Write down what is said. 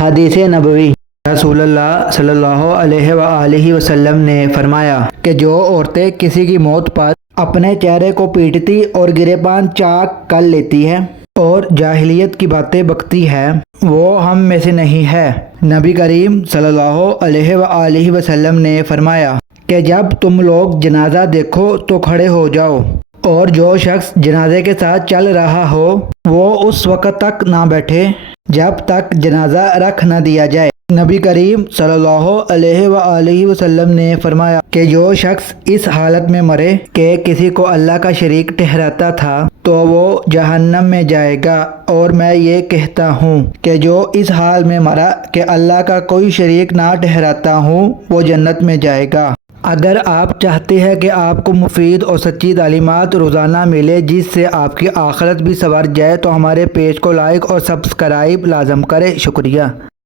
حدیث نبوی۔ رسول اللہ صلی اللہ علیہ وآلہ وسلم نے فرمایا کہ جو عورتیں کسی کی موت پر اپنے چہرے کو پیٹتی اور گریبان چاک کر لیتی ہے اور جاہلیت کی باتیں بکتی ہے وہ ہم میں سے نہیں ہے۔ نبی کریم صلی اللہ علیہ وآلہ وسلم نے فرمایا کہ جب تم لوگ جنازہ دیکھو تو کھڑے ہو جاؤ، اور جو شخص جنازے کے ساتھ چل رہا ہو وہ اس وقت تک نہ بیٹھے جب تک جنازہ رکھ نہ دیا جائے۔ نبی کریم صلی اللہ علیہ وآلہ وسلم نے فرمایا کہ جو شخص اس حالت میں مرے کہ کسی کو اللہ کا شریک ٹھہراتا تھا تو وہ جہنم میں جائے گا، اور میں یہ کہتا ہوں کہ جو اس حال میں مرا کہ اللہ کا کوئی شریک نہ ٹھہراتا ہوں وہ جنت میں جائے گا۔ اگر آپ چاہتے ہیں کہ آپ کو مفید اور سچی تعلیمات روزانہ ملے جس سے آپ کی آخرت بھی سنور جائے تو ہمارے پیج کو لائک اور سبسکرائب لازم کریں۔ شکریہ۔